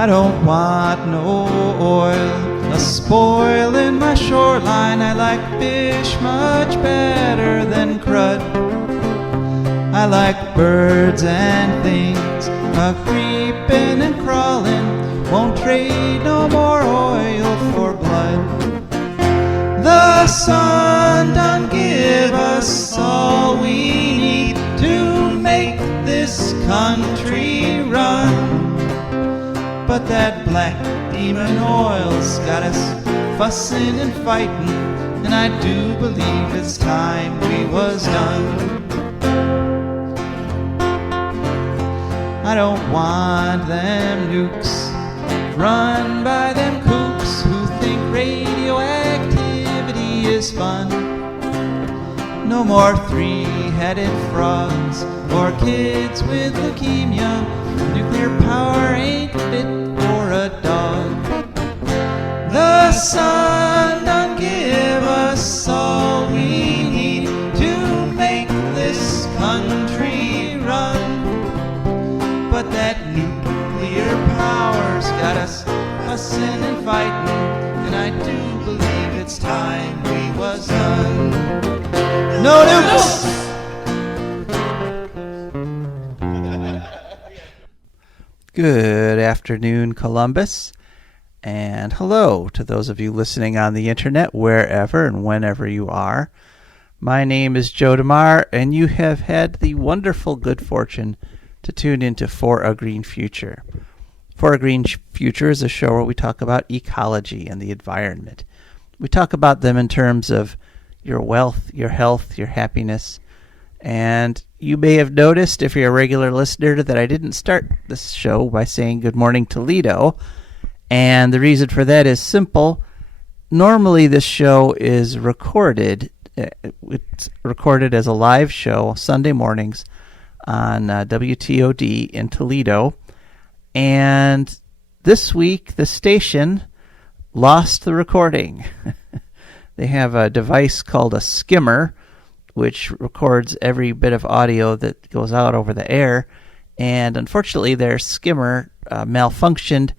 I don't want no oil, a spoil in my shoreline. I like fish much better than crud. I like birds and things a-creeping and crawling. Won't trade no more oil for blood. The sun done give us all we need to make this country run. But that black demon oil's got us fussing and fighting, and I do believe it's time we was done. I don't want them nukes run by them kooks who think radioactivity is fun. No more three-headed frogs or kids with leukemia. Nuclear power ain't fit for a dog. The sun done give us all we need to make this country run. But that nuclear power's got us fussing and fighting, and I do believe it's time we was done. No nukes! Good afternoon, Columbus, and hello to those of you listening on the internet, wherever and whenever you are. My name is Joe DeMare, and you have had the wonderful good fortune to tune into For a Green Future. For a Green Future is a show where we talk about ecology and the environment. We talk about them in terms of your wealth, your health, your happiness. And you may have noticed, if you're a regular listener, that I didn't start this show by saying good morning, Toledo. And the reason for that is simple. Normally this show is recorded. It's recorded as a live show Sunday mornings on WTOD in Toledo. And this week the station lost the recording. They have a device called a skimmer, which records every bit of audio that goes out over the air. And unfortunately, their skimmer malfunctioned,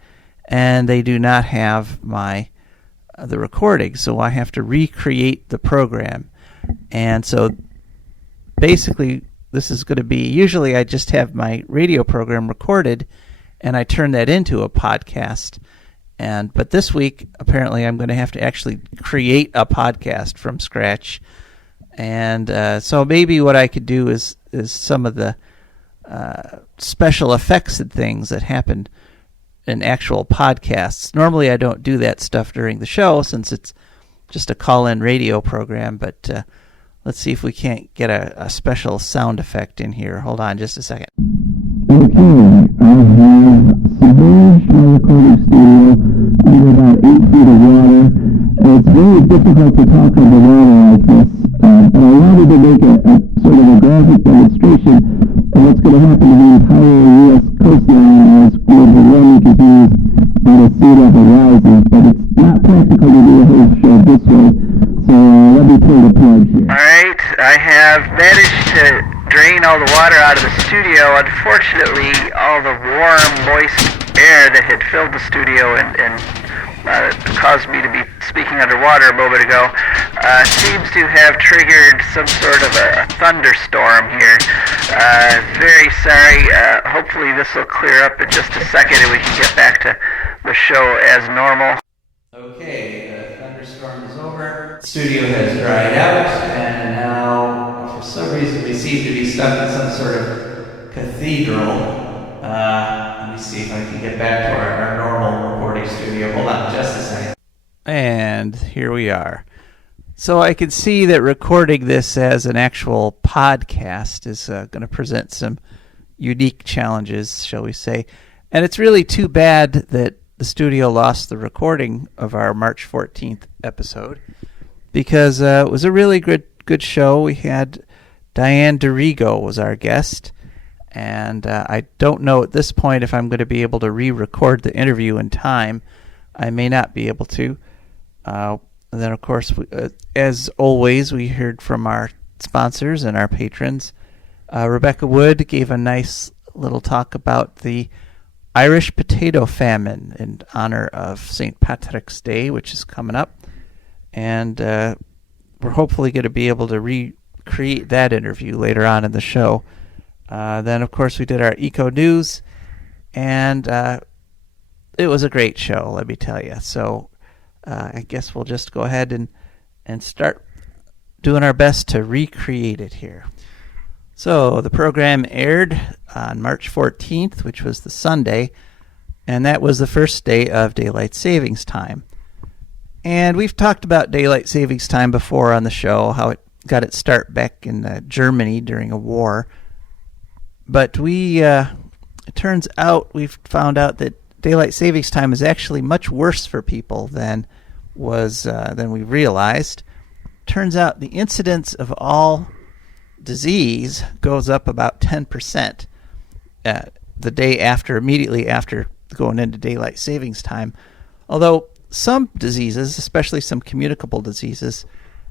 and they do not have the recording. So I have to recreate the program. And so basically, this is going to be, usually I just have my radio program recorded, and I turn that into a podcast. But this week, apparently, I'm going to have to actually create a podcast from scratch. And so maybe what I could do is some of the special effects and things that happen in actual podcasts. Normally I don't do that stuff during the show since it's just a call-in radio program, but let's see if we can't get a special sound effect in here. Hold on just a second. Okay, I have submerged my recording studio under about 8 feet of water, and it's very difficult to talk underwater like this, but I wanted to make a sort of a graphic demonstration of what's going to happen to the entire U.S. coastline as global warming continues and as sea level rises, but it's not practical to do a whole show this way, so let me pull the plug here. Alright, I have managed to drain all the water out of the studio. Unfortunately, all the warm, moist air that had filled the studio and caused me to be speaking underwater a moment ago seems to have triggered some sort of a thunderstorm here. Very sorry. Hopefully this will clear up in just a second and we can get back to the show as normal. Okay, the thunderstorm is over. The studio has dried out, and now, for some reason, we seem to be stuck in some sort of cathedral. Let me see if I can get back to our normal recording studio. Hold on just a second. And here we are. So I can see that recording this as an actual podcast is going to present some unique challenges, shall we say. And it's really too bad that the studio lost the recording of our March 14th episode, because it was a really good show. We had Diane Dirigo was our guest, and I don't know at this point if I'm going to be able to re-record the interview in time. I may not be able to. And then, of course, as always, we heard from our sponsors and our patrons. Rebecca Wood gave a nice little talk about the Irish potato famine in honor of St. Patrick's Day, which is coming up. And we're hopefully going to be able to recreate that interview later on in the show. Then, of course, we did our Eco News, and it was a great show, let me tell you. So I guess we'll just go ahead and start doing our best to recreate it here. So the program aired on March 14th, which was the Sunday, and that was the first day of Daylight Savings Time. And we've talked about Daylight Savings Time before on the show, how it got its start back in Germany during a war. But it turns out we've found out that Daylight Savings Time is actually much worse for people than we realized. Turns out the incidence of all disease goes up about 10% the day after, immediately after going into Daylight Savings Time. Although some diseases, especially some communicable diseases,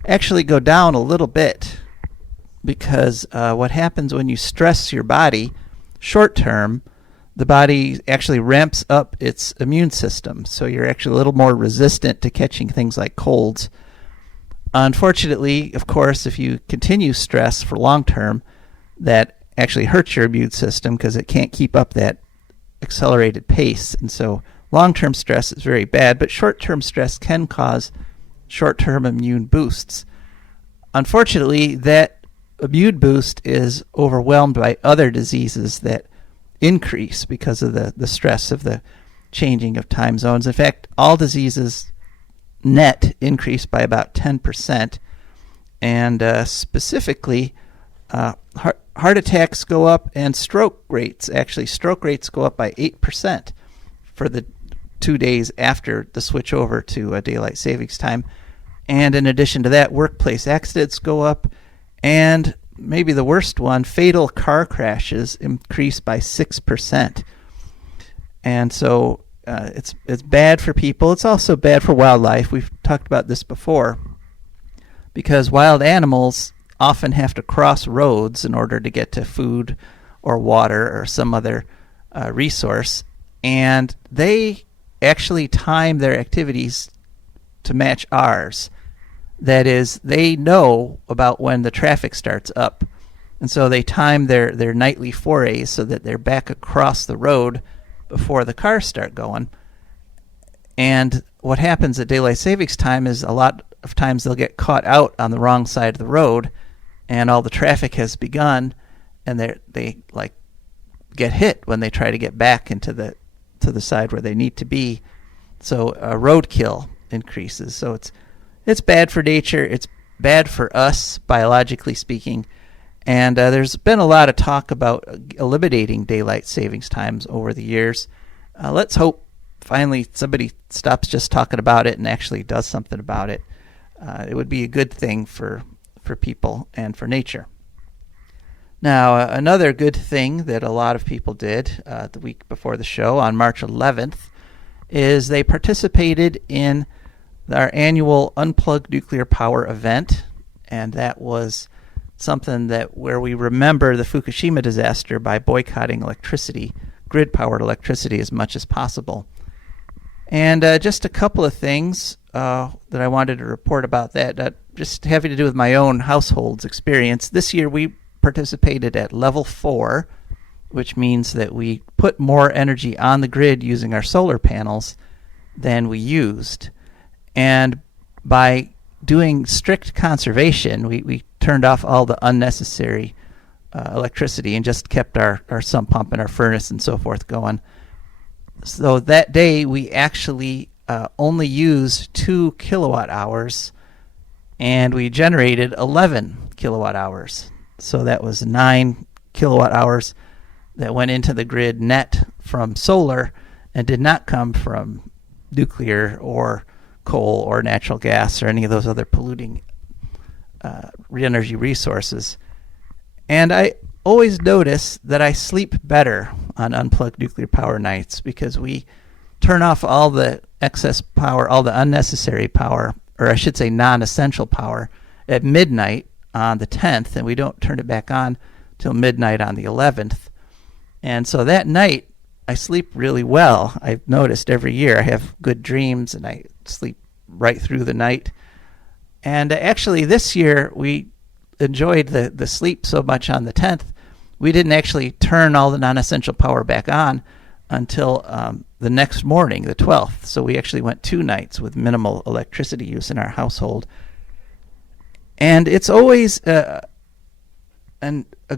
actually go down a little bit, because what happens when you stress your body short term, the body actually ramps up its immune system, so you're actually a little more resistant to catching things like colds. Unfortunately, of course, if you continue stress for long term, that actually hurts your immune system because it can't keep up that accelerated pace. And so long-term stress is very bad, but short-term stress can cause short-term immune boosts. Unfortunately, that immune boost is overwhelmed by other diseases that increase because of the stress of the changing of time zones. In fact, all diseases net increase by about 10%, and specifically heart attacks go up, and stroke rates go up by 8% for the 2 days after the switch over to Daylight Savings Time. And in addition to that, workplace accidents go up, and maybe the worst one, fatal car crashes increase by 6%. And so it's bad for people. It's also bad for wildlife. We've talked about this before, because wild animals often have to cross roads in order to get to food or water or some other resource, and they actually time their activities to match ours. That is, they know about when the traffic starts up, and so they time their nightly forays so that they're back across the road before the cars start going. And what happens at Daylight Savings Time is a lot of times they'll get caught out on the wrong side of the road, and all the traffic has begun, and they like get hit when they try to get back into to the side where they need to be. So roadkill increases. So it's bad for nature. It's bad for us, biologically speaking. And there's been a lot of talk about eliminating daylight savings times over the years. Let's hope finally somebody stops just talking about it and actually does something about it. It would be a good thing for people and for nature. Now, another good thing that a lot of people did the week before the show on March 11th is they participated in our annual Unplugged Nuclear Power event, and that was something where we remember the Fukushima disaster by boycotting electricity, grid-powered electricity, as much as possible. And just a couple of things that I wanted to report about that just having to do with my own household's experience. This year we participated at level 4, which means that we put more energy on the grid using our solar panels than we used. And by doing strict conservation, we turned off all the unnecessary electricity and just kept our sump pump and our furnace and so forth going. So that day we actually only used 2 kilowatt hours, and we generated 11 kilowatt hours. So that was 9 kilowatt hours that went into the grid net from solar and did not come from nuclear or coal or natural gas or any of those other polluting energy resources. And I always notice that I sleep better on unplugged nuclear power nights because we turn off all the excess power, all the unnecessary power, or I should say non-essential power, at midnight on the 10th, and we don't turn it back on till midnight on the 11th. And so that night, I sleep really well. I've noticed every year I have good dreams and I sleep right through the night. And actually this year we enjoyed the sleep so much on the 10th, we didn't actually turn all the non-essential power back on until the next morning, the 12th. So we actually went 2 nights with minimal electricity use in our household. And it's always a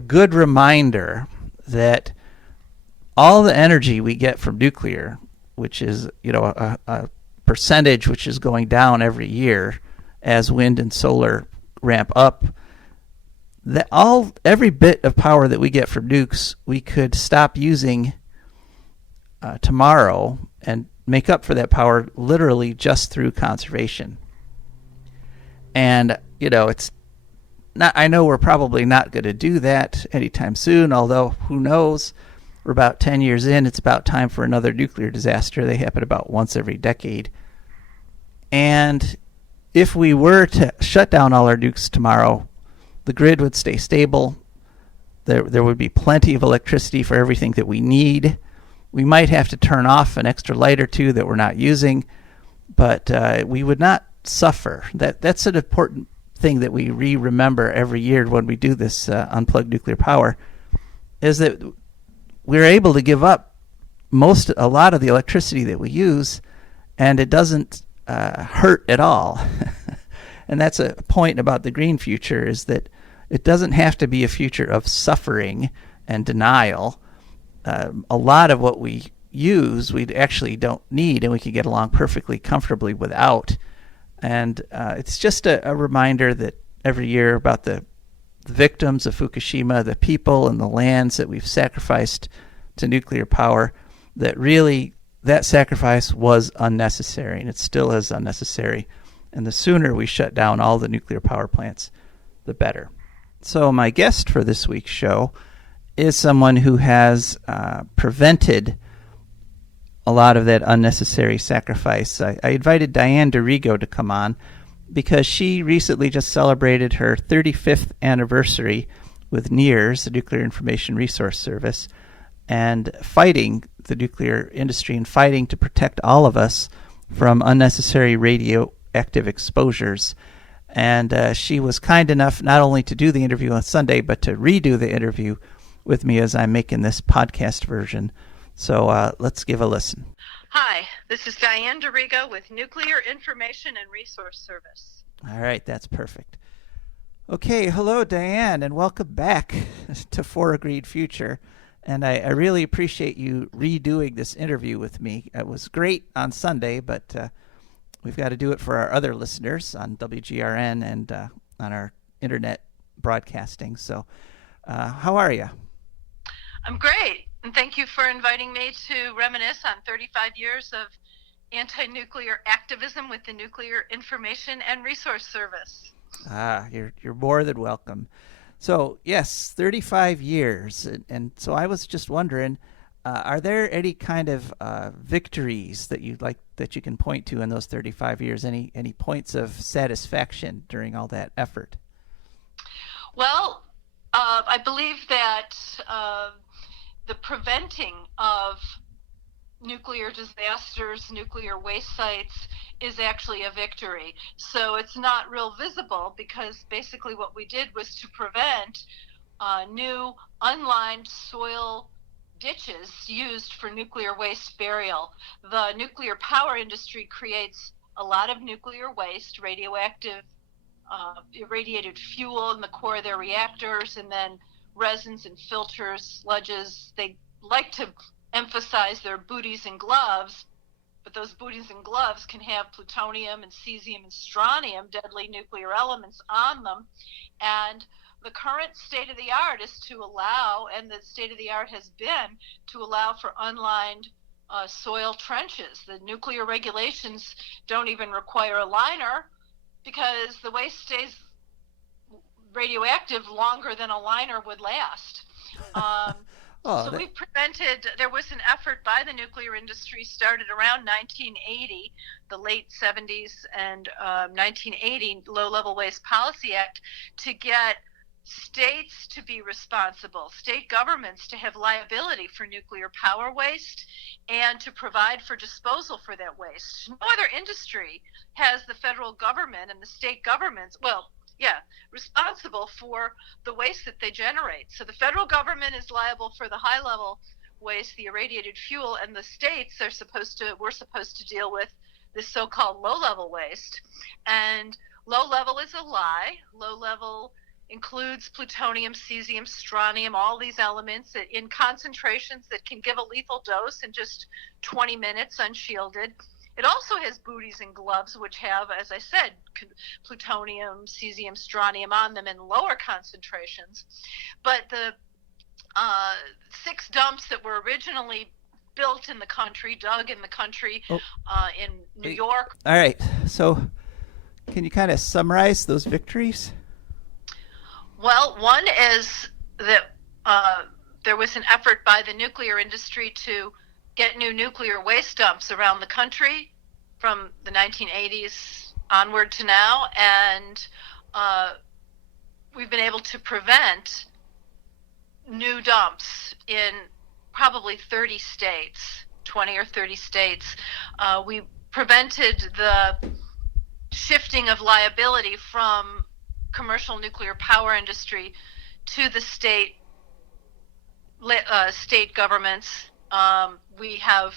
good reminder that all the energy we get from nuclear, which is a percentage which is going down every year as wind and solar ramp up, that every bit of power that we get from nukes we could stop using tomorrow and make up for that power literally just through conservation. And it's not, I know we're probably not going to do that anytime soon, although who knows. We're about 10 years in. It's about time for another nuclear disaster. They happen about once every decade. And if we were to shut down all our nukes tomorrow, the grid would stay stable. There would be plenty of electricity for everything that we need. We might have to turn off an extra light or two that we're not using, but we would not suffer. That's an important thing that we remember every year when we do this unplugged nuclear power, is that we're able to give up a lot of the electricity that we use, and it doesn't hurt at all. And that's a point about the green future, is that it doesn't have to be a future of suffering and denial. A lot of what we use we actually don't need, and we can get along perfectly comfortably without. And it's just a reminder that every year about the victims of Fukushima, the people and the lands that we've sacrificed to nuclear power, that really that sacrifice was unnecessary, and it still is unnecessary. And the sooner we shut down all the nuclear power plants, the better. So my guest for this week's show is someone who has prevented a lot of that unnecessary sacrifice. I invited Diane Dirigo to come on because she recently just celebrated her 35th anniversary with NIRS, the Nuclear Information Resource Service, and fighting the nuclear industry and fighting to protect all of us from unnecessary radioactive exposures. And she was kind enough not only to do the interview on Sunday, but to redo the interview with me as I'm making this podcast version. So let's give a listen. Hi, this is Diane Dirigo with Nuclear Information and Resource Service. All right, that's perfect. Okay, hello, Diane, and welcome back to For Agreed Future. And I really appreciate you redoing this interview with me. It was great on Sunday, but we've got to do it for our other listeners on WGRN and on our internet broadcasting. So how are you? I'm great, and thank you for inviting me to reminisce on 35 years of anti-nuclear activism with the Nuclear Information and Resource Service. You're more than welcome. So yes, 35 years, and so I was just wondering, are there any kind of victories that you'd like that you can point to in those 35 years? Any points of satisfaction during all that effort? Well, I believe that the preventing of nuclear disasters, nuclear waste sites, is actually a victory. So it's not real visible because basically what we did was to prevent new unlined soil ditches used for nuclear waste burial. The nuclear power industry creates a lot of nuclear waste, radioactive irradiated fuel in the core of their reactors, and then resins and filters, sludges. They like to emphasize their booties and gloves, but those booties and gloves can have plutonium and cesium and strontium, deadly nuclear elements, on them. And the current state of the art is to allow, and the state of the art has been, to allow for unlined soil trenches. The nuclear regulations don't even require a liner because the waste stays radioactive longer than a liner would last. We prevented, there was an effort by the nuclear industry started around 1980, the late 70s, and 1980 Low-Level Waste Policy Act, to get states to be responsible, state governments to have liability for nuclear power waste and to provide for disposal for that waste. No other industry has the federal government and the state governments, responsible for the waste that they generate. So the federal government is liable for the high level waste, the irradiated fuel, and the states we're supposed to deal with this so-called low level waste. And low level is a lie. Low level includes plutonium, cesium, strontium, all these elements in concentrations that can give a lethal dose in just 20 minutes unshielded. It also has booties and gloves, which have, as I said, plutonium, cesium, strontium on them in lower concentrations. But the 6 dumps that were originally built in the country, dug in the country, in New York. All right. So can you kind of summarize those victories? Well, one is that there was an effort by the nuclear industry to get new nuclear waste dumps around the country from the 1980s onward to now, and we've been able to prevent new dumps in probably 30 states, 20 or 30 states. We prevented the shifting of liability from commercial nuclear power industry to the state governments. We have,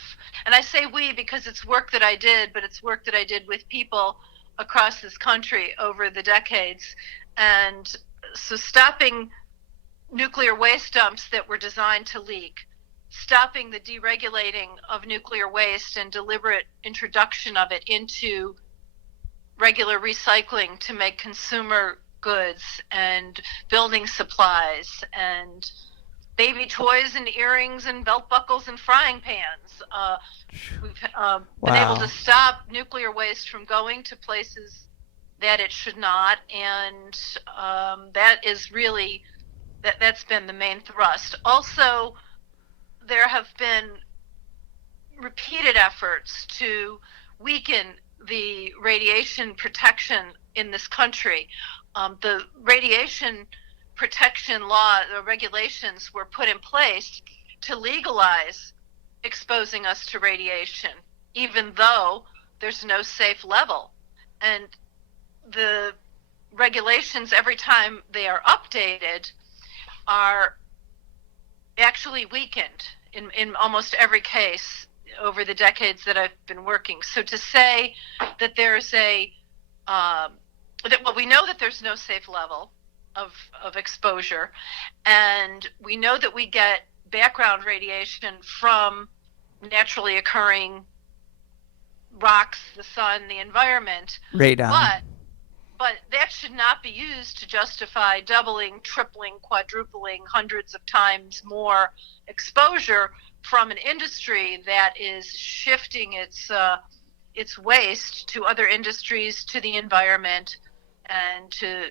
and I say we because it's work that I did, but it's work that I did with people across this country over the decades. And so stopping nuclear waste dumps that were designed to leak, stopping the deregulating of nuclear waste and deliberate introduction of it into regular recycling to make consumer goods and building supplies and baby toys and earrings and belt buckles and frying pans. We've been able to stop nuclear waste from going to places that it should not, and that is really, that's been the main thrust. Also, there have been repeated efforts to weaken the radiation protection in this country. The radiation protection law, the regulations were put in place to legalize exposing us to radiation, even though there's no safe level. And the regulations, every time they are updated, are actually weakened in almost every case over the decades that I've been working. So to say that there's we know that there's no safe level of exposure, and we know that we get background radiation from naturally occurring rocks, the sun, the environment. Radon. But that should not be used to justify doubling, tripling, quadrupling, hundreds of times more exposure from an industry that is shifting its waste to other industries, to the environment, and to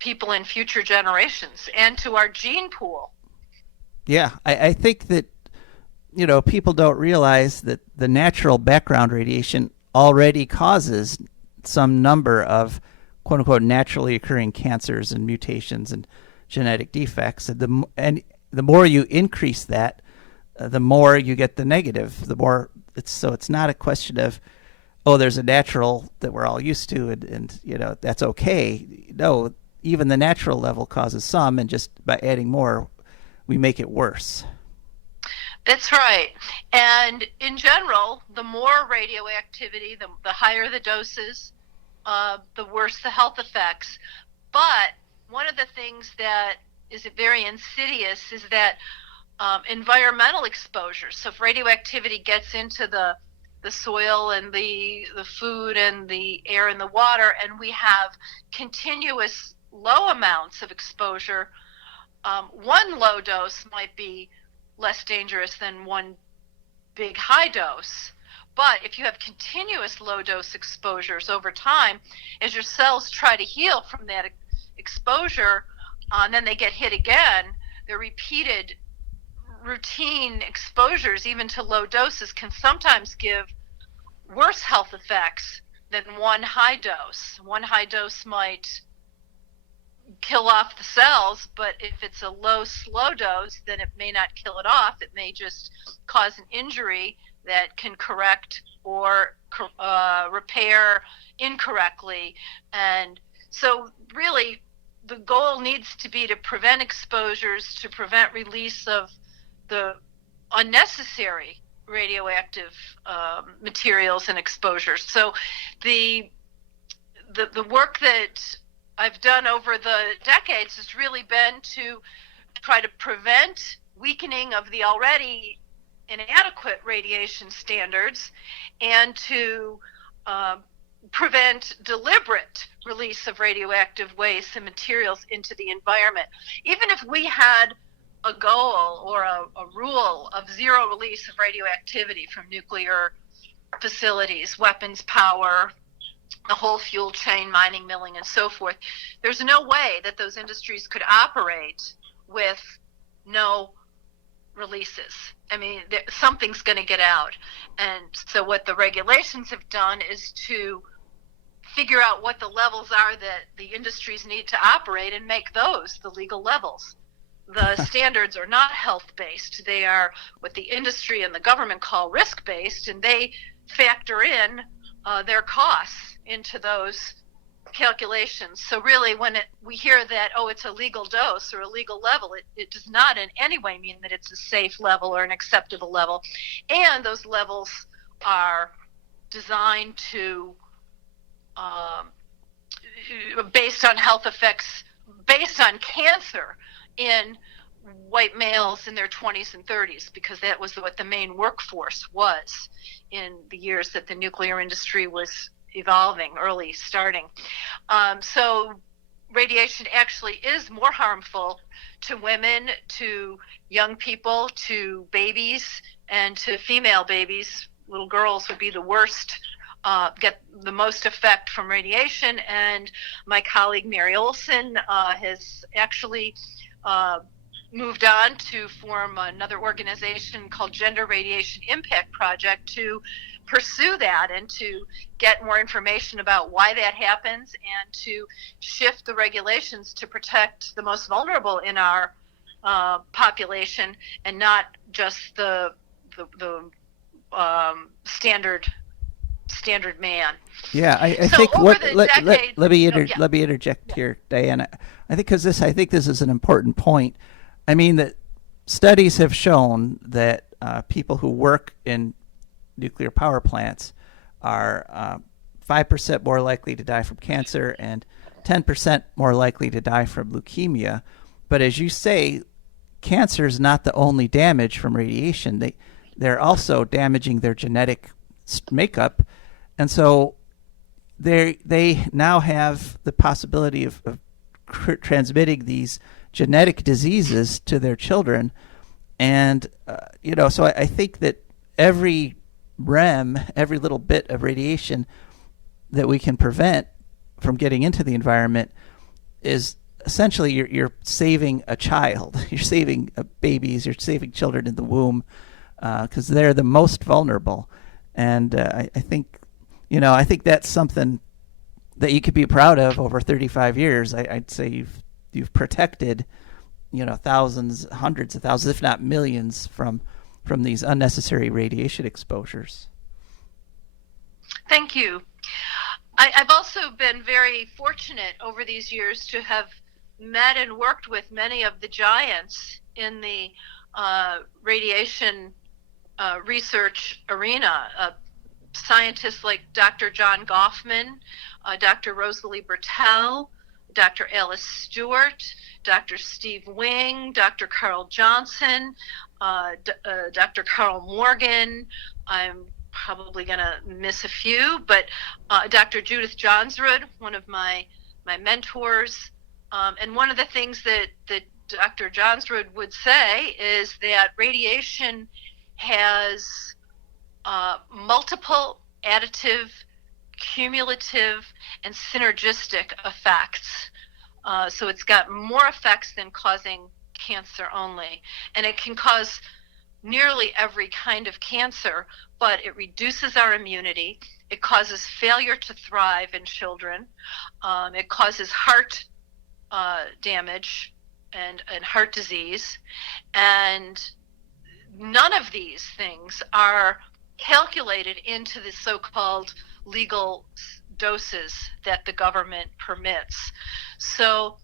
people in future generations, and to our gene pool. Yeah, I think that, people don't realize that the natural background radiation already causes some number of quote-unquote naturally occurring cancers and mutations and genetic defects. And the more you increase that, the more you get the negative. The more it's not a question of, there's a natural that we're all used to and that's okay. No, even the natural level causes some, and just by adding more, we make it worse. That's right. And in general, the more radioactivity, the higher the doses, the worse the health effects. But one of the things that is very insidious is that environmental exposure. So if radioactivity gets into the soil and the food and the air and the water, and we have continuous low amounts of exposure, one low dose might be less dangerous than one big high dose. But if you have continuous low dose exposures over time, as your cells try to heal from that exposure, and then they get hit again, the repeated routine exposures, even to low doses, can sometimes give worse health effects than one high dose. One high dose might kill off the cells, but if it's a low, slow dose, then it may not kill it off. It may just cause an injury that can correct or repair incorrectly. And so really the goal needs to be to prevent exposures, to prevent release of the unnecessary radioactive materials and exposures. So the work that I've done over the decades has really been to try to prevent weakening of the already inadequate radiation standards and to prevent deliberate release of radioactive waste and materials into the environment. Even if we had a goal or a rule of zero release of radioactivity from nuclear facilities, weapons power, the whole fuel chain, mining, milling, and so forth, there's no way that those industries could operate with no releases. I mean, something's going to get out. And so what the regulations have done is to figure out what the levels are that the industries need to operate and make those the legal levels. The standards are not health-based. They are what the industry and the government call risk-based, and they factor in their costs into those calculations. So really when we hear that, oh, it's a legal dose or a legal level, it does not in any way mean that it's a safe level or an acceptable level. And those levels are designed to, based on health effects, based on cancer in white males in their 20s and 30s, because that was what the main workforce was in the years that the nuclear industry was evolving, early starting. So radiation actually is more harmful to women, to young people, to babies, and to female babies. Little girls would be the worst, get the most effect from radiation. And my colleague Mary Olson has actually moved on to form another organization called Gender Radiation Impact Project to pursue that and to get more information about why that happens and to shift the regulations to protect the most vulnerable in our population and not just the standard man. Yeah, I So think over the decades, let me interject here, Diane. I think I think this is an important point. I mean that studies have shown that people who work in nuclear power plants are 5% more likely to die from cancer and 10% more likely to die from leukemia. But as you say, cancer is not the only damage from radiation. They're also damaging their genetic makeup, and so they now have the possibility of transmitting these genetic diseases to their children. And so I think that every every little bit of radiation that we can prevent from getting into the environment is essentially you're saving a child. You're saving babies. You're saving children in the womb because they're the most vulnerable. And I think that's something that you could be proud of over 35 years. I'd say you've protected thousands, hundreds of thousands, if not millions, from these unnecessary radiation exposures. Thank you. I've also been very fortunate over these years to have met and worked with many of the giants in the radiation research arena. Scientists like Dr. John Goffman, Dr. Rosalie Bertell, Dr. Alice Stewart, Dr. Steve Wing, Dr. Carl Johnson, Dr. Carl Morgan. I'm probably going to miss a few, but Dr. Judith Johnsrud, one of my mentors. And one of the things that Dr. Johnsrud would say is that radiation has multiple additive, cumulative, and synergistic effects. So it's got more effects than causing cancer only. And it can cause nearly every kind of cancer, but it reduces our immunity. It causes failure to thrive in children. It causes heart damage and heart disease. And none of these things are calculated into the so-called legal doses that the government permits. So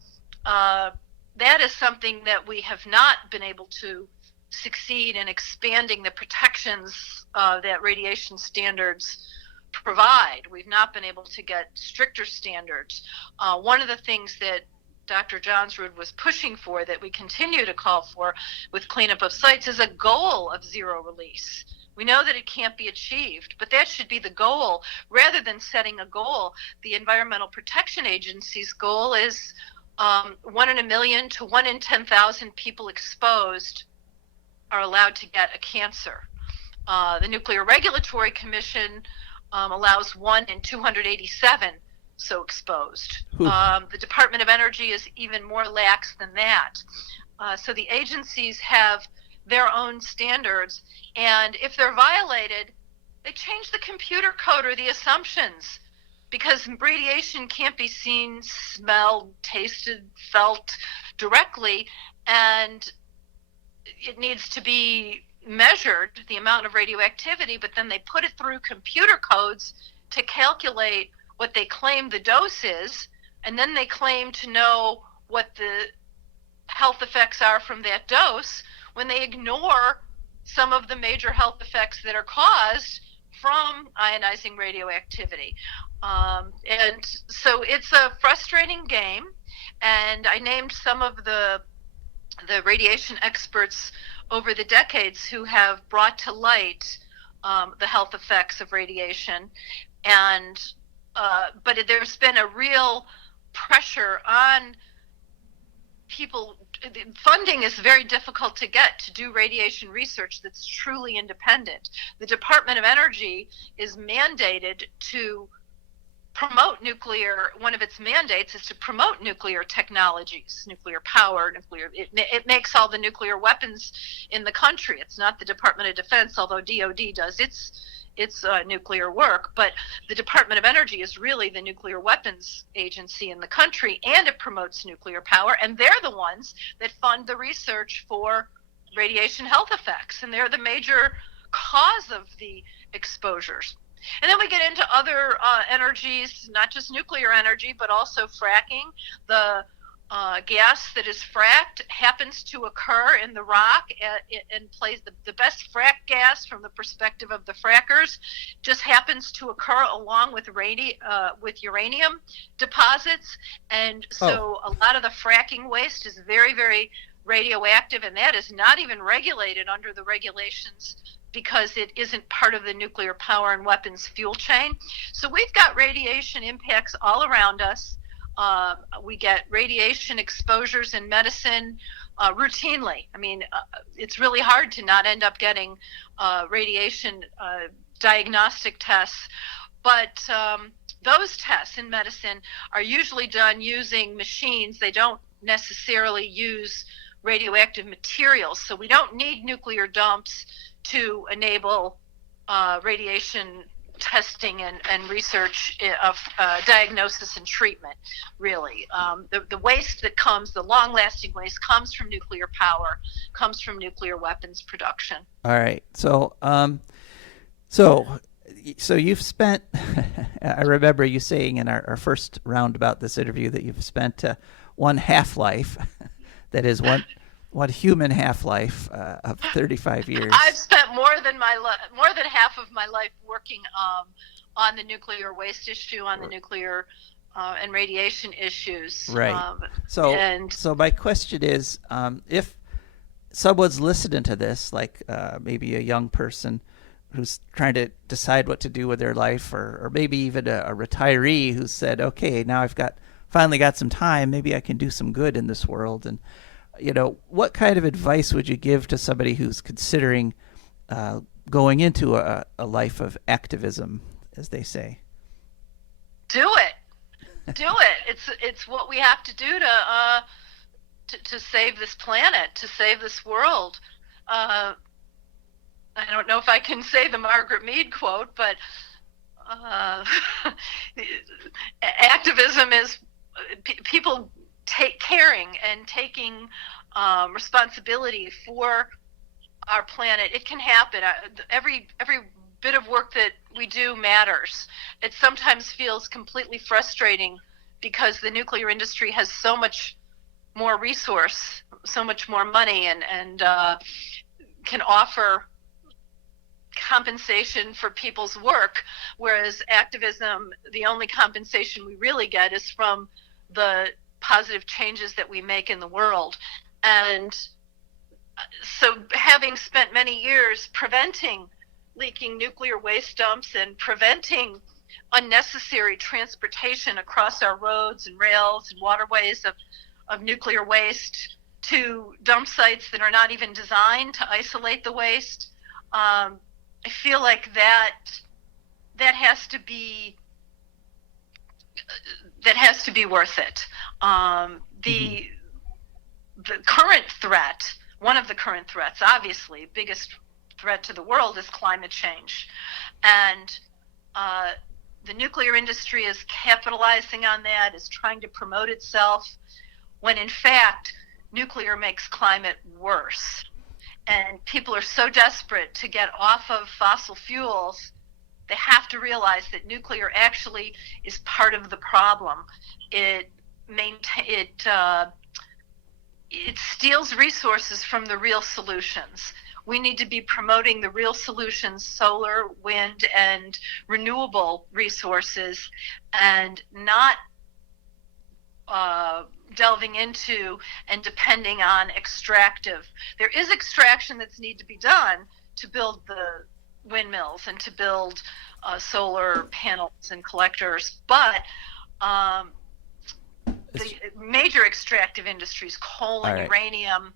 that is something that we have not been able to succeed in expanding the protections that radiation standards provide. We've not been able to get stricter standards. One of the things that Dr. Johnsrud was pushing for, that we continue to call for with cleanup of sites, is a goal of zero release. We know that it can't be achieved, but that should be the goal. Rather than setting a goal, the Environmental Protection Agency's goal is 1 in a million to 1 in 10,000 people exposed are allowed to get a cancer. The Nuclear Regulatory Commission allows 1 in 287 so exposed. The Department of Energy is even more lax than that. So the agencies have their own standards, and if they're violated, they change the computer code or the assumptions, because radiation can't be seen, smelled, tasted, felt directly, and it needs to be measured, the amount of radioactivity, but then they put it through computer codes to calculate what they claim the dose is, and then they claim to know what the health effects are from that dose, when they ignore some of the major health effects that are caused from ionizing radioactivity. And so it's a frustrating game, and I named some of the radiation experts over the decades who have brought to light the health effects of radiation, and but there's been a real pressure on people. Funding is very difficult to get to do radiation research that's truly independent. The Department of Energy is mandated to promote nuclear. One of its mandates is to promote nuclear technologies, nuclear power, it makes all the nuclear weapons in the country. It's not the Department of Defense, although DOD does its nuclear work, but the Department of Energy is really the nuclear weapons agency in the country, and it promotes nuclear power, and they're the ones that fund the research for radiation health effects, and they're the major cause of the exposures. And then we get into other energies, not just nuclear energy, but also fracking. The gas that is fracked happens to occur in the rock and plays the best frack gas from the perspective of the frackers just happens to occur along with uranium deposits. And so a lot of the fracking waste is very, very radioactive, and that is not even regulated under the regulations because it isn't part of the nuclear power and weapons fuel chain. So we've got radiation impacts all around us. We get radiation exposures in medicine routinely. I mean, it's really hard to not end up getting radiation diagnostic tests, but those tests in medicine are usually done using machines. They don't necessarily use radioactive materials, so we don't need nuclear dumps to enable radiation testing and research of diagnosis and treatment, really. The waste that comes, the long-lasting waste, comes from nuclear power, comes from nuclear weapons production. All right. So you've spent, I remember you saying in our first round about this interview that you've spent one half-life, that is one human half-life of 35 years. I've spent more than half of my life working on the nuclear waste issue, on the nuclear and radiation issues. Right. So my question is, if someone's listening to this, like maybe a young person who's trying to decide what to do with their life, or maybe even a retiree who said, okay, now I've finally got some time, maybe I can do some good in this world, and what kind of advice would you give to somebody who's considering going into a life of activism, as they say? Do it. It's what we have to do to save this planet, to save this world. I don't know if I can say the Margaret Mead quote, but activism is people caring and taking responsibility for our planet, it can happen. Every bit of work that we do matters. It sometimes feels completely frustrating because the nuclear industry has so much more resource, so much more money, and can offer compensation for people's work, whereas activism, the only compensation we really get is from the positive changes that we make in the world. And so having spent many years preventing leaking nuclear waste dumps and preventing unnecessary transportation across our roads and rails and waterways of nuclear waste to dump sites that are not even designed to isolate the waste, I feel like that has to be worth it. The current threat, one of the current threats, obviously, biggest threat to the world is climate change, and the nuclear industry is capitalizing on that, is trying to promote itself, when in fact nuclear makes climate worse. And people are so desperate to get off of fossil fuels, they have to realize that nuclear actually is part of the problem. It steals resources from the real solutions. We need to be promoting the real solutions, solar, wind, and renewable resources, and not delving into and depending on extractive. There is extraction that's need to be done to build the windmills and to build solar panels and collectors, but the major extractive industries, coal and uranium,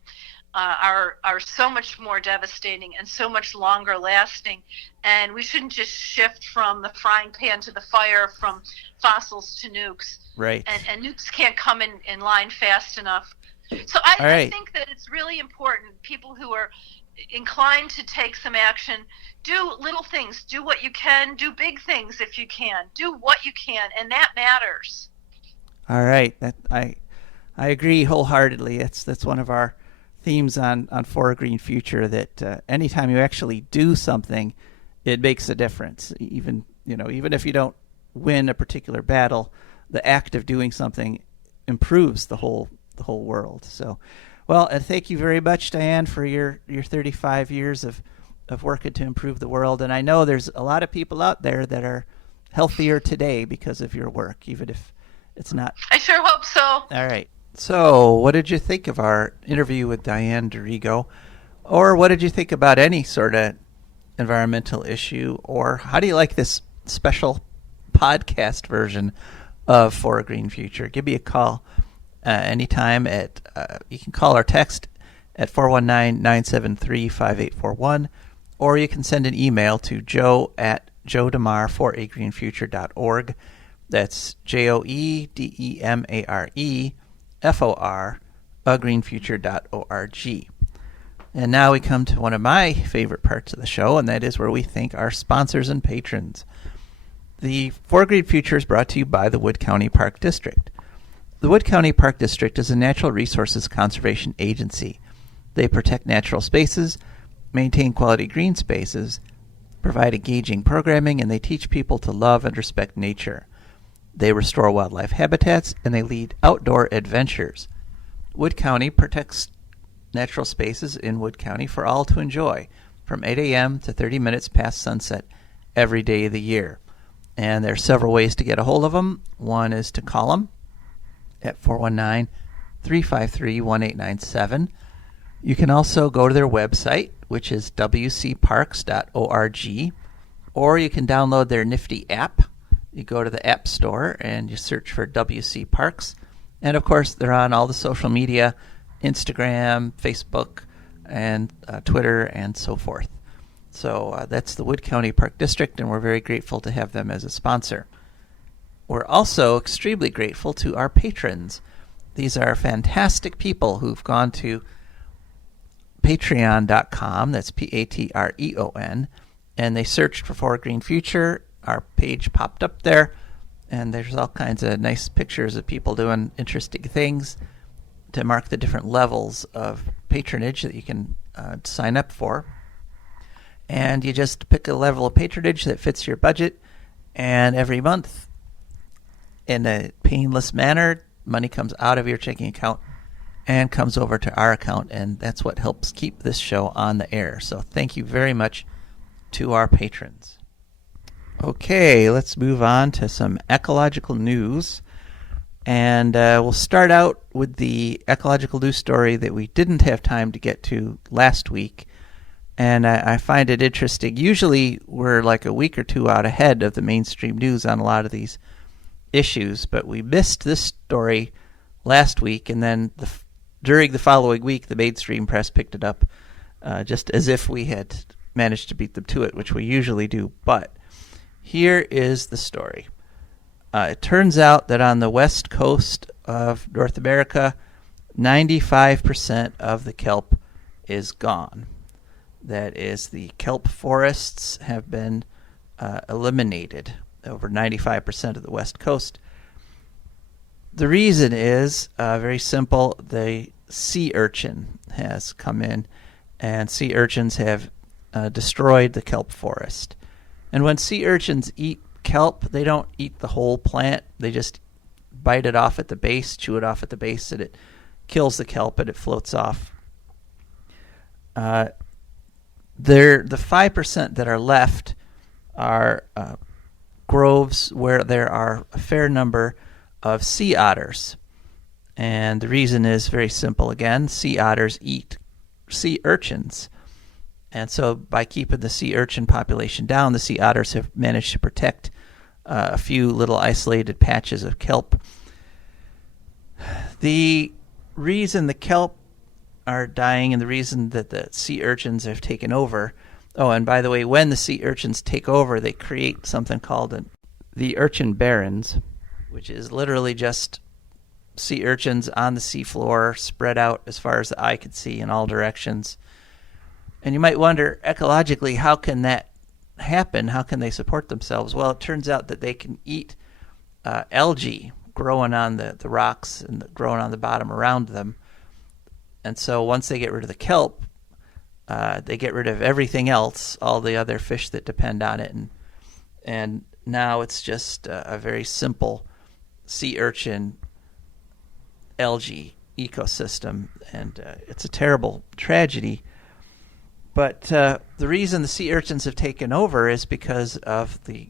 are so much more devastating and so much longer lasting, and we shouldn't just shift from the frying pan to the fire, from fossils to nukes. Right. And nukes can't come in line fast enough. So I think that it's really important, people who are inclined to take some action, do little things, do what you can, do big things if you can, do what you can, and that matters. All right. I agree wholeheartedly. That's one of our themes on For a Green Future, that anytime you actually do something, it makes a difference. Even if you don't win a particular battle, the act of doing something improves the whole world. So, well, thank you very much, Diane, for your 35 years of working to improve the world. And I know there's a lot of people out there that are healthier today because of your work, even if it's not. I sure hope so. All right. So, what did you think of our interview with Diane Dirigo? Or what did you think about any sort of environmental issue? Or how do you like this special podcast version of For a Green Future? Give me a call anytime you can call or text at 419-973-5841, or you can send an email to joe@joedemare4agreenfuture.org. That's JOEDEMAREFOR greenfuture.org. And now we come to one of my favorite parts of the show, and that is where we thank our sponsors and patrons. The For a Green Future is brought to you by the Wood County Park District. The Wood County Park District is a natural resources conservation agency. They protect natural spaces, maintain quality green spaces, provide engaging programming, and they teach people to love and respect nature. They restore wildlife habitats, and they lead outdoor adventures. Wood County protects natural spaces in Wood County for all to enjoy, from 8 a.m. to 30 minutes past sunset every day of the year. And there are several ways to get a hold of them. One is to call them at 419-353-1897. You can also go to their website, which is wcparks.org, or you can download their nifty app. You go to the App Store and you search for WC Parks. And of course, they're on all the social media, Instagram, Facebook, and Twitter, and so forth. So that's the Wood County Park District, and we're very grateful to have them as a sponsor. We're also extremely grateful to our patrons. These are fantastic people who've gone to patreon.com, that's Patreon, and they searched for a Green Future. Our page popped up there, and there's all kinds of nice pictures of people doing interesting things to mark the different levels of patronage that you can sign up for. And you just pick a level of patronage that fits your budget, and every month, in a painless manner, money comes out of your checking account and comes over to our account, and that's what helps keep this show on the air. So thank you very much to our patrons. Okay, let's move on to some ecological news. And we'll start out with the ecological news story that we didn't have time to get to last week. And I find it interesting. Usually we're like a week or two out ahead of the mainstream news on a lot of these issues, but we missed this story last week, and then during the following week, the mainstream press picked it up, just as if we had managed to beat them to it, which we usually do. But here is the story. It turns out that on the west coast of North America, 95% of the kelp is gone. That is, the kelp forests have been eliminated, over 95% of the west coast. The reason is very simple. The sea urchin has come in, and sea urchins have destroyed the kelp forest. And when sea urchins eat kelp, they don't eat the whole plant. They just bite it off at the base, chew it off at the base, and it kills the kelp and it floats off. The 5% that are left are groves where there are a fair number of sea otters. And the reason is very simple again. Sea otters eat sea urchins. And so by keeping the sea urchin population down, the sea otters have managed to protect a few little isolated patches of kelp. The reason the kelp are dying and the reason that the sea urchins have taken over. Oh, and by the way, when the sea urchins take over, they create something called the urchin barrens, which is literally just sea urchins on the seafloor spread out as far as the eye could see in all directions. And you might wonder, ecologically, how can that happen? How can they support themselves? Well, it turns out that they can eat algae growing on the rocks and growing on the bottom around them. And so once they get rid of the kelp, they get rid of everything else, all the other fish that depend on it. And now it's just a very simple sea urchin algae ecosystem. And it's a terrible tragedy. But the reason the sea urchins have taken over is because of the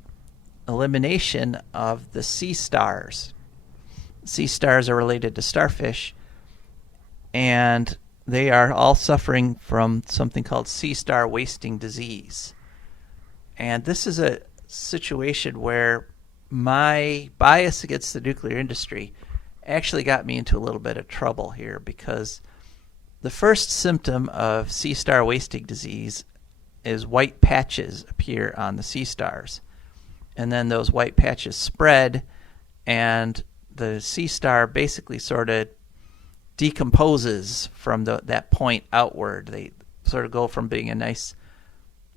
elimination of the sea stars. Sea stars are related to starfish, and they are all suffering from something called sea star wasting disease. And this is a situation where my bias against the nuclear industry actually got me into a little bit of trouble here, because the first symptom of sea star wasting disease is white patches appear on the sea stars. And then those white patches spread, and the sea star basically sort of decomposes from that point outward. They sort of go from being a nice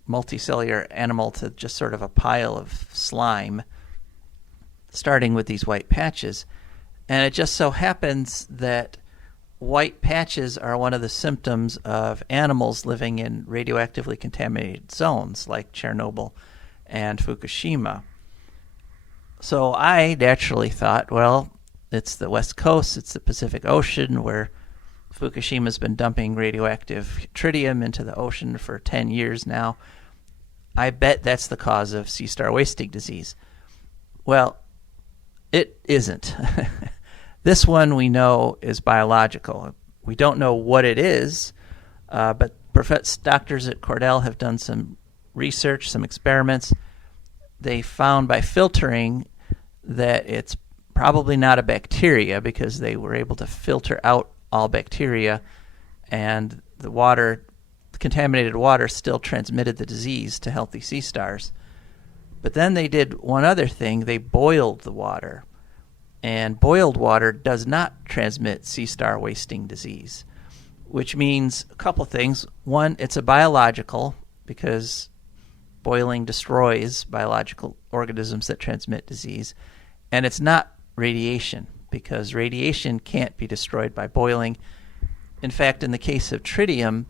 multicellular animal to just sort of a pile of slime, starting with these white patches. And it just so happens that white patches are one of the symptoms of animals living in radioactively contaminated zones like Chernobyl and Fukushima. So I naturally thought, well, it's the West Coast, it's the Pacific Ocean, where Fukushima's been dumping radioactive tritium into the ocean for 10 years now. I bet that's the cause of sea star wasting disease. Well, it isn't. This one we know is biological. We don't know what it is, but doctors at Cornell have done some research, some experiments. They found by filtering that it's probably not a bacteria, because they were able to filter out all bacteria, and the contaminated water still transmitted the disease to healthy sea stars. But then they did one other thing. They boiled the water. And boiled water does not transmit sea star wasting disease, which means a couple things. One, it's a biological, because boiling destroys biological organisms that transmit disease. And it's not radiation, because radiation can't be destroyed by boiling. In fact, in the case of tritium,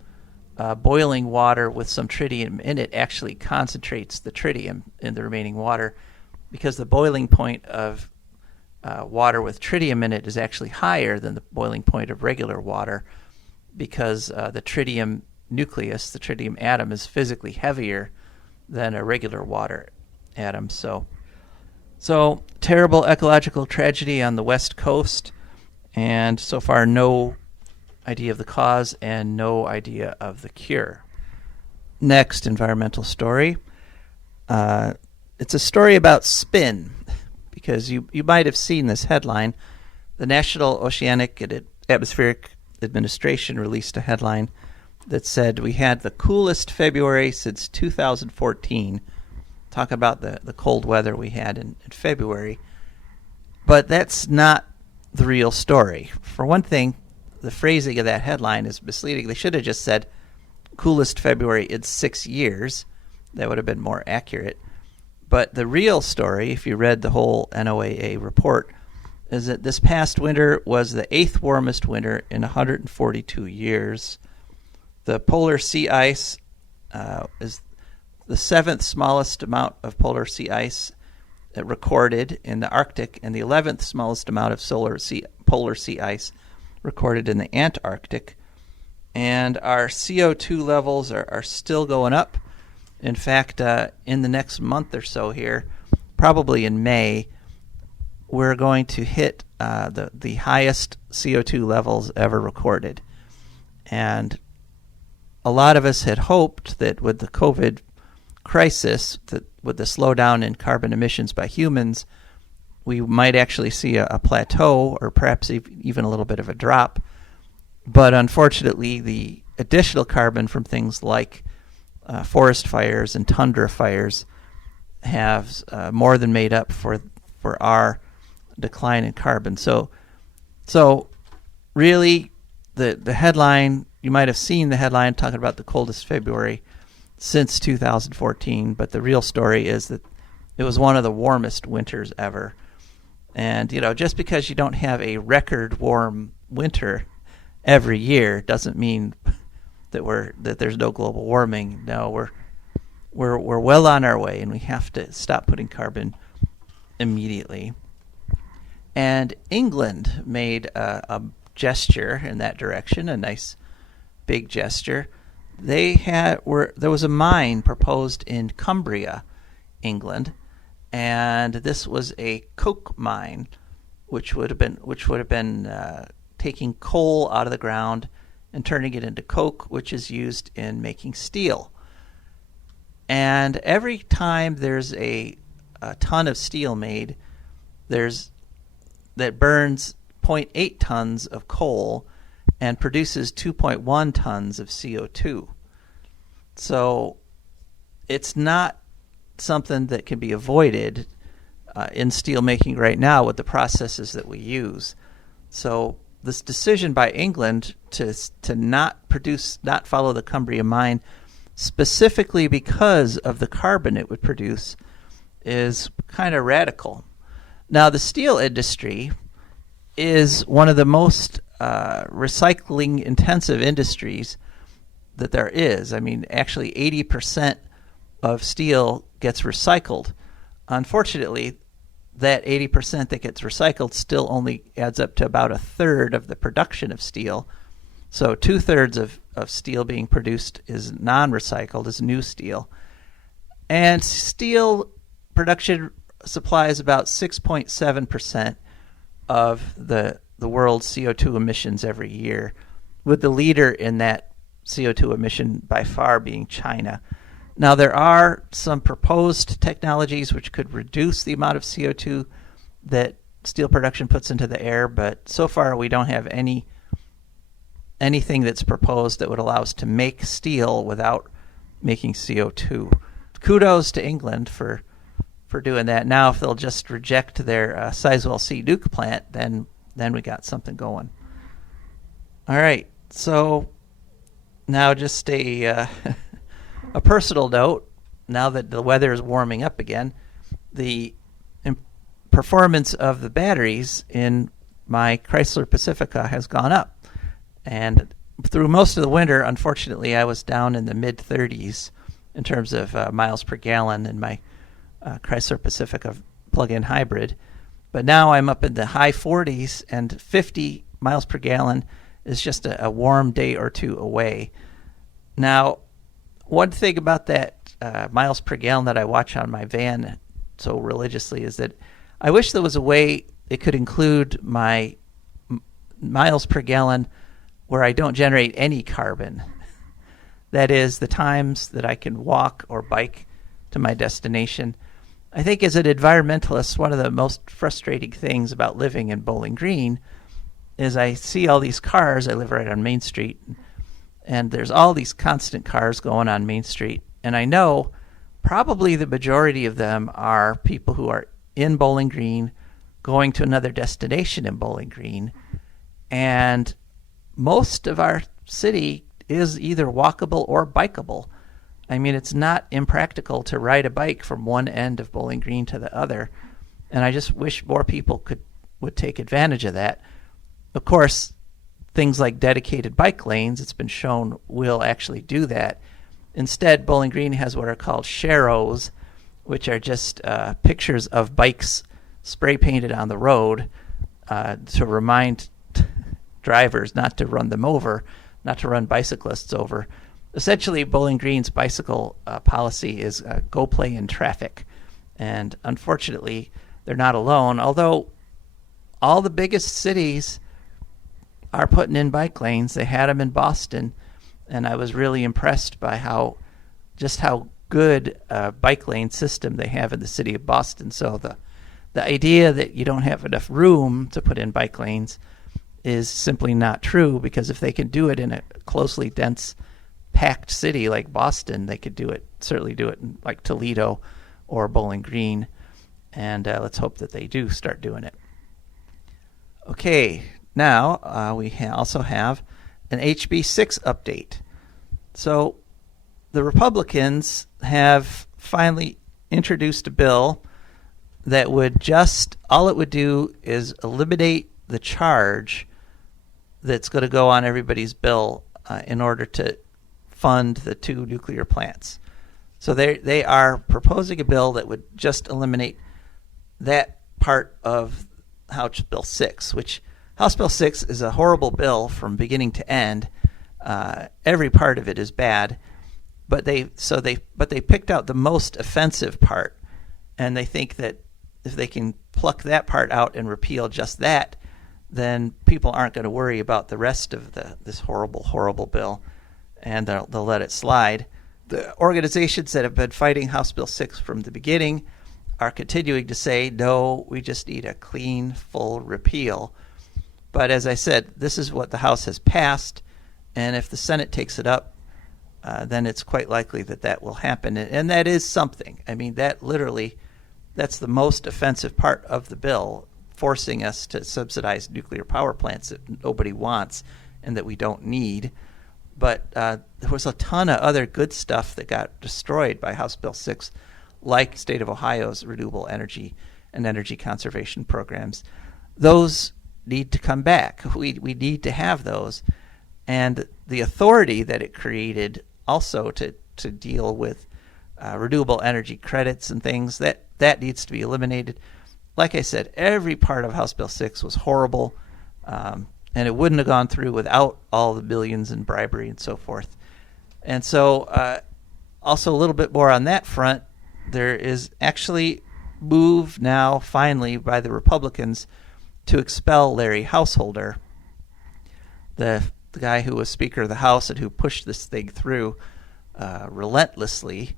boiling water with some tritium in it actually concentrates the tritium in the remaining water, because the boiling point of water with tritium in it is actually higher than the boiling point of regular water, because the tritium nucleus, the tritium atom, is physically heavier than a regular water atom. So terrible ecological tragedy on the West Coast, and so far no idea of the cause and no idea of the cure. Next environmental story. It's a story about spin, because you might have seen this headline. The National Oceanic and Atmospheric Administration released a headline that said we had the coolest February since 2014. Talk about the cold weather we had in February. But that's not the real story. For one thing, the phrasing of that headline is misleading. They should have just said coolest February in 6 years. That would have been more accurate. But the real story, if you read the whole NOAA report, is that this past winter was the 8th warmest winter in 142 years. The polar sea ice is the 7th smallest amount of polar sea ice recorded in the Arctic, and the 11th smallest amount of polar sea ice recorded in the Antarctic. And our CO2 levels are still going up. In fact, in the next month or so here, probably in May, we're going to hit the highest CO2 levels ever recorded. And a lot of us had hoped that with the COVID crisis, that with the slowdown in carbon emissions by humans, we might actually see a plateau, or perhaps even a little bit of a drop. But unfortunately, the additional carbon from things like forest fires and tundra fires have more than made up for our decline in carbon. So really, the headline, you might have seen the headline talking about the coldest February since 2014, but the real story is that it was one of the warmest winters ever. And just because you don't have a record warm winter every year doesn't mean that there's no global warming. No, we're well on our way, and we have to stop putting carbon immedately. And England made a gesture in that direction, a nice big gesture. There was a mine proposed in Cumbria, England, and this was a coke mine, which would have been taking coal out of the ground and turning it into coke, which is used in making steel. And every time there's a ton of steel made, that burns 0.8 tons of coal and produces 2.1 tons of CO2. So it's not something that can be avoided in steel making right now with the processes that we use. So this decision by England to not follow the Cumbria mine, specifically because of the carbon it would produce, is kind of radical. Now, the steel industry is one of the most recycling intensive industries that there is. I mean, actually 80% of steel gets recycled. Unfortunately, that 80% that gets recycled still only adds up to about a third of the production of steel. So 2/3 of steel being produced is non-recycled, is new steel. And steel production supplies about 6.7% of the world's CO2 emissions every year, with the leader in that CO2 emission by far being China. Now, there are some proposed technologies which could reduce the amount of CO2 that steel production puts into the air, but so far we don't have anything that's proposed that would allow us to make steel without making CO2. Kudos to England for doing that. Now, if they'll just reject their Sizewell C nuke plant, then we got something going. All right, so now just a personal note. Now that the weather is warming up again, the performance of the batteries in my Chrysler Pacifica has gone up. And through most of the winter, unfortunately, I was down in the mid-30s in terms of miles per gallon in my Chrysler Pacifica plug-in hybrid. But now I'm up in the high 40s, and 50 miles per gallon is just a warm day or two away. Now, one thing about that miles per gallon that I watch on my van so religiously is that I wish there was a way it could include my miles per gallon where I don't generate any carbon. That is, the times that I can walk or bike to my destination. I think as an environmentalist, one of the most frustrating things about living in Bowling Green is I see all these cars. I live right on Main Street, and there's all these constant cars going on Main Street. And I know probably the majority of them are people who are in Bowling Green going to another destination in Bowling Green. And most of our city is either walkable or bikeable. I mean, it's not impractical to ride a bike from one end of Bowling Green to the other. And I just wish more people would take advantage of that. Of course, things like dedicated bike lanes, it's been shown, will actually do that. Instead, Bowling Green has what are called sharrows, which are just pictures of bikes spray painted on the road to remind drivers not to run them over, not to run bicyclists over. Essentially, Bowling Green's bicycle policy is go play in traffic. And unfortunately, they're not alone, although all the biggest cities are putting in bike lanes. They had them in Boston, and I was really impressed by how good a bike lane system they have in the city of Boston. So the idea that you don't have enough room to put in bike lanes is simply not true, because if they can do it in a closely dense, packed city like Boston, they could certainly do it in like Toledo or Bowling Green, and let's hope that they do start doing it. Okay, now we also have an HB6 update. So the Republicans have finally introduced a bill that all it would do is eliminate the charge that's going to go on everybody's bill in order to fund the 2 nuclear plants. So they are proposing a bill that would just eliminate that part of House Bill 6, which House Bill 6 is a horrible bill from beginning to end. Every part of it is bad, but they picked out the most offensive part, and they think that if they can pluck that part out and repeal just that, then people aren't going to worry about the rest of this horrible bill, and they'll let it slide. The organizations that have been fighting House Bill 6 from the beginning are continuing to say, no, we just need a clean, full repeal. But as I said, this is what the House has passed, and if the Senate takes it up, then it's quite likely that will happen. And that is something. I mean, that's the most offensive part of the bill, forcing us to subsidize nuclear power plants that nobody wants and that we don't need. But there was a ton of other good stuff that got destroyed by House Bill 6, like State of Ohio's renewable energy and energy conservation programs. Those need to come back. We need to have those. And the authority that it created also to deal with renewable energy credits and things, that needs to be eliminated. Like I said, every part of House Bill 6 was horrible, and it wouldn't have gone through without all the billions in bribery and so forth. And so also a little bit more on that front, there is actually move now finally by the Republicans to expel Larry Householder, the guy who was Speaker of the House and who pushed this thing through relentlessly.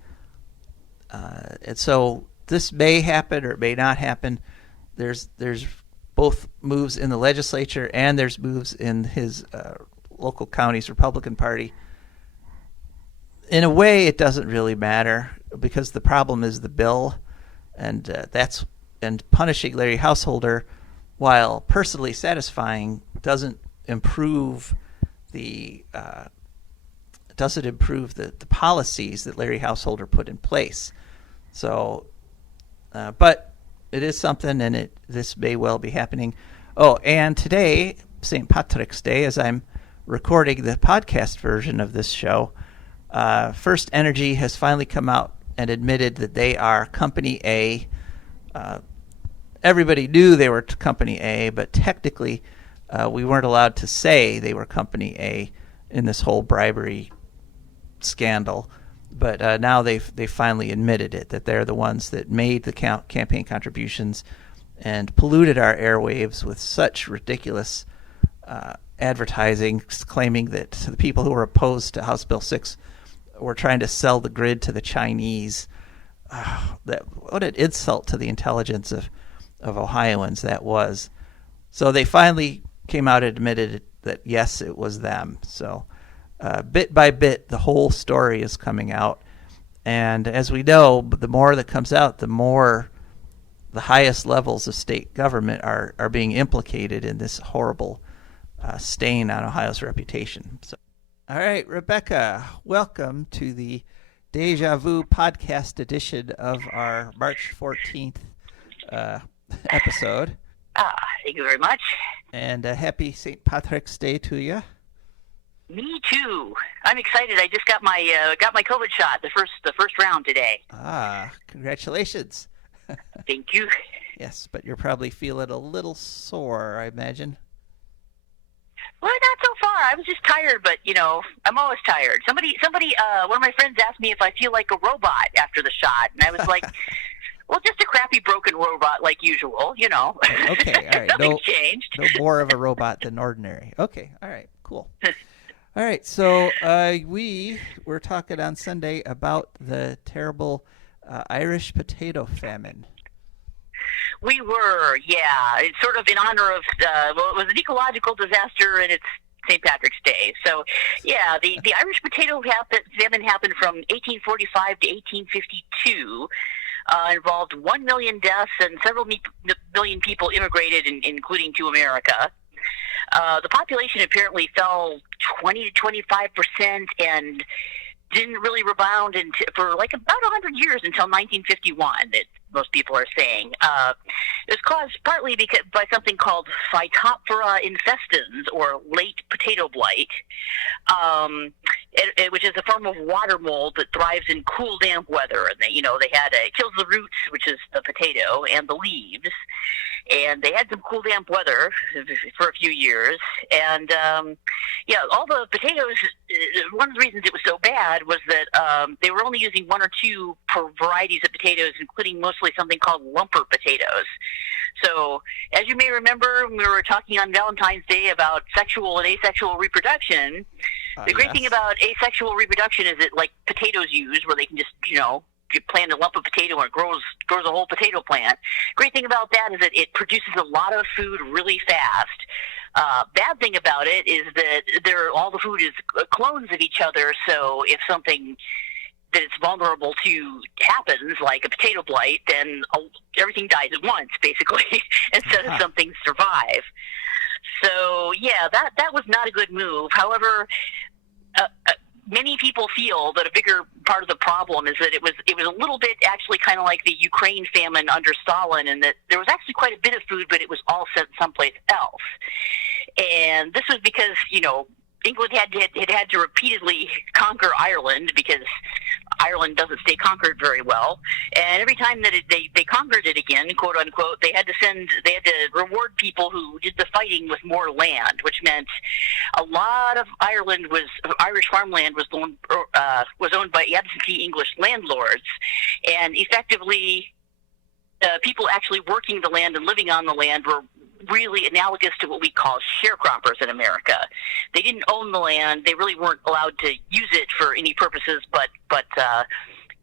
And so this may happen or it may not happen. There's both moves in the legislature and there's moves in his local county's Republican Party. In a way, it doesn't really matter because the problem is the bill, and punishing Larry Householder, while personally satisfying, doesn't improve the policies that Larry Householder put in place. So, but it is something, and this may well be happening. Oh, and today, St. Patrick's Day, as I'm recording the podcast version of this show, First Energy has finally come out and admitted that they are Company A. Everybody knew they were Company A, but technically we weren't allowed to say they were Company A in this whole bribery scandal. But now they've finally admitted it, that they're the ones that made the campaign contributions and polluted our airwaves with such ridiculous advertising, claiming that the people who were opposed to House Bill 6 were trying to sell the grid to the Chinese. What an insult to the intelligence of Ohioans that was. So they finally came out and admitted that, yes, it was them. So bit by bit, the whole story is coming out. And as we know, the more that comes out, the more the highest levels of state government are being implicated in this horrible stain on Ohio's reputation. So, all right, Rebecca, welcome to the Deja Vu podcast edition of our March 14th episode. Thank you very much. And happy St. Patrick's Day to you. Me too. I'm excited. I just got my COVID shot, the first round today. Congratulations. Thank you. Yes, but you're probably feeling a little sore, I imagine. Well, not so far. I was just tired, but I'm always tired. Somebody, one of my friends asked me if I feel like a robot after the shot, and I was like, well, just a crappy broken robot like usual, Okay, all right. Nothing changed. No more of a robot than ordinary. Okay, all right, cool. All right, so we were talking on Sunday about the terrible Irish potato famine. We were, yeah. It's sort of in honor of, it was an ecological disaster, and it's St. Patrick's Day. So, yeah, the Irish potato famine happened from 1845 to 1852. Involved 1 million deaths, and several million people immigrated, including to America. The population apparently fell 20 to 25%, and didn't really rebound for like about 100 years until 1951, that most people are saying. It was caused partly by something called Phytophthora infestans, or late potato blight, which is a form of water mold that thrives in cool, damp weather. And it kills the roots, which is the potato, and the leaves. And they had some cool, damp weather for a few years. And, all the potatoes, one of the reasons it was so bad was that they were only using one or two per varieties of potatoes, including mostly something called lumper potatoes. So, as you may remember, when we were talking on Valentine's Day about sexual and asexual reproduction, the great thing about asexual reproduction is that, like potatoes use, where they can just, you plant a lump of potato and it grows a whole potato plant. Great thing about that is that it produces a lot of food really fast. Bad thing about it is that all the food is clones of each other, so if something that it's vulnerable to happens, like a potato blight, then everything dies at once, basically, instead of something survive. So, yeah, that was not a good move. However, many people feel that a bigger part of the problem is that it was a little bit actually kind of like the Ukraine famine under Stalin, and that there was actually quite a bit of food, but it was all sent someplace else. And this was because, England had to repeatedly conquer Ireland, because Ireland doesn't stay conquered very well. And every time that they conquered it again, quote unquote, they had to reward people who did the fighting with more land, which meant a lot of Irish farmland was owned by absentee English landlords, and effectively people actually working the land and living on the land were really analogous to what we call sharecroppers in America. They didn't own the land. They really weren't allowed to use it for any purposes but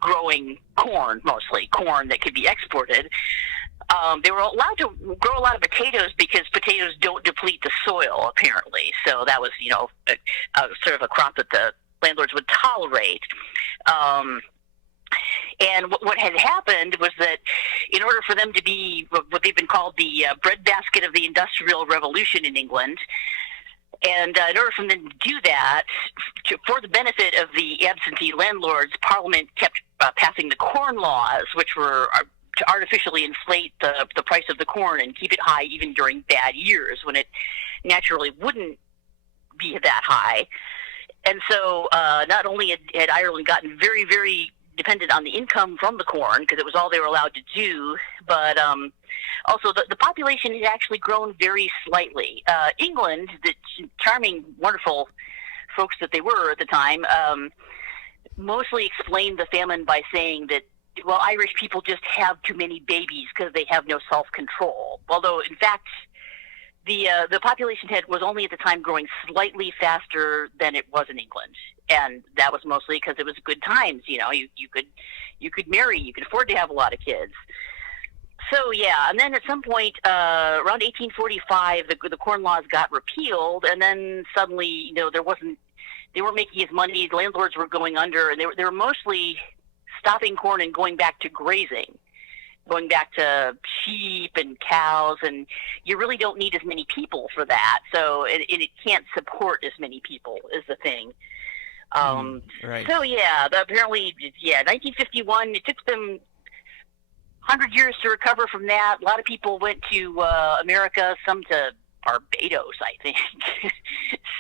growing corn, mostly corn that could be exported. They were allowed to grow a lot of potatoes because potatoes don't deplete the soil, apparently. So that was, sort of a crop that the landlords would tolerate. And what had happened was that in order for them to be what they've been called the breadbasket of the Industrial Revolution in England, and in order for them to do that, for the benefit of the absentee landlords, Parliament kept passing the Corn Laws, which were to artificially inflate the price of the corn and keep it high even during bad years when it naturally wouldn't be that high. And so not only had Ireland gotten very, very dependent on the income from the corn, because it was all they were allowed to do, but also the population had actually grown very slightly. England, the charming, wonderful folks that they were at the time, mostly explained the famine by saying that, well, Irish people just have too many babies because they have no self-control. Although, in fact, the population was only at the time growing slightly faster than it was in England, and that was mostly because it was good times. You could marry, you could afford to have a lot of kids. So yeah, and then at some point around 1845, the corn laws got repealed, and then suddenly they weren't making as money. The landlords were going under, and they were mostly stopping corn and going back to grazing. Going back to sheep and cows, and you really don't need as many people for that. So it can't support as many people is the thing. Right. So yeah, apparently, 1951. It took them 100 years to recover from that. A lot of people went to America, some to Barbados, I think.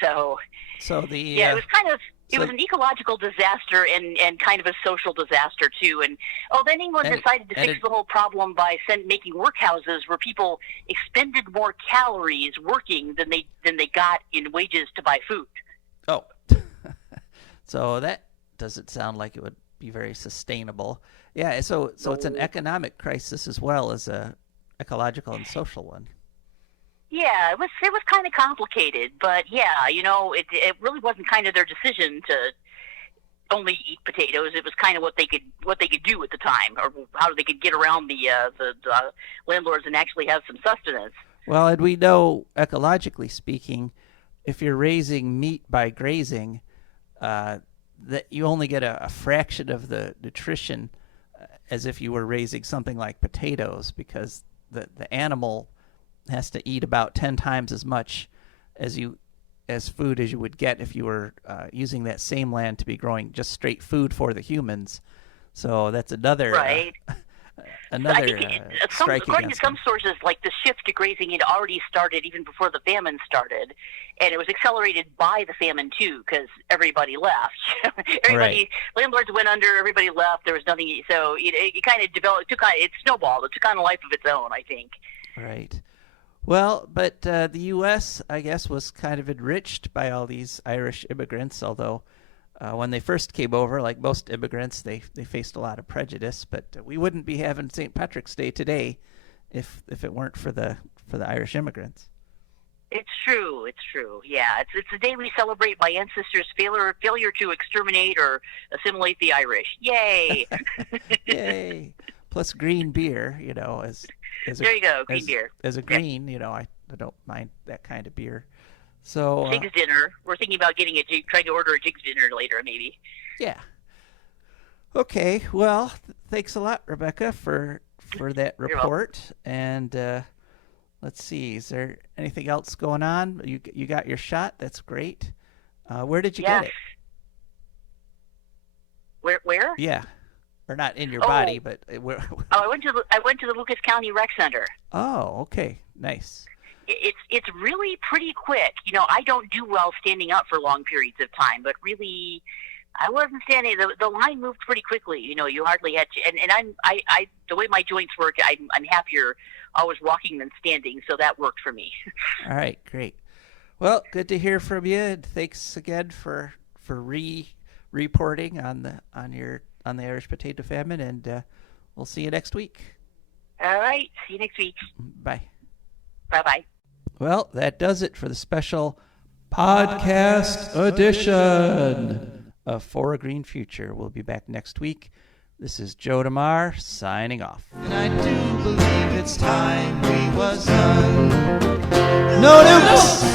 So it was kind of. It was an ecological disaster and kind of a social disaster, too. And then England decided to fix the whole problem by making workhouses where people expended more calories working than they got in wages to buy food. Oh. So that doesn't sound like it would be very sustainable. Yeah, so it's an economic crisis as well as a ecological and social one. Yeah, it was kind of complicated, but yeah, it really wasn't kind of their decision to only eat potatoes. It was kind of what they could do at the time, or how they could get around the landlords and actually have some sustenance. Well, and we know ecologically speaking, if you're raising meat by grazing, that you only get a fraction of the nutrition as if you were raising something like potatoes, because the animal has to eat about 10 times as much as food as you would get if you were using that same land to be growing just straight food for the humans. So that's another right. Another strike according to some them. sources, like the shift to grazing had already started even before the famine started, and it was accelerated by the famine too, because everybody left. Landlords went under, everybody left. There was nothing, so it kind of developed. It snowballed. It took on a life of its own, I think. Right. Well, but the U.S., I guess, was kind of enriched by all these Irish immigrants, although when they first came over, like most immigrants, they faced a lot of prejudice. But we wouldn't be having St. Patrick's Day today if it weren't for the Irish immigrants. It's true. Yeah, it's the day we celebrate my ancestors' failure to exterminate or assimilate the Irish. Yay! Yay! Plus green beer, there you go, green beer. As a green, I don't mind that kind of beer. So Jig's dinner. We're thinking about trying to order a Jig's dinner later, maybe. Yeah. Okay. Well, thanks a lot, Rebecca, for that report. And let's see. Is there anything else going on? You got your shot. That's great. Where did you get it? Where? Yeah. Or not in your body, but where? I went to the Lucas County Rec Center. Oh, okay, nice. It's really pretty quick. I don't do well standing up for long periods of time, but really, I wasn't standing. The line moved pretty quickly. You hardly had to. And I the way my joints work, I'm happier always walking than standing, so that worked for me. All right, great. Well, good to hear from you, and thanks again for reporting on the Irish potato famine, and we'll see you next week. All right, see you next week. Bye. Bye-bye. Well, that does it for the special podcast edition of For a Green Future. We'll be back next week. This is Joe DeMare signing off. And I do believe it's time we was done. No nukes!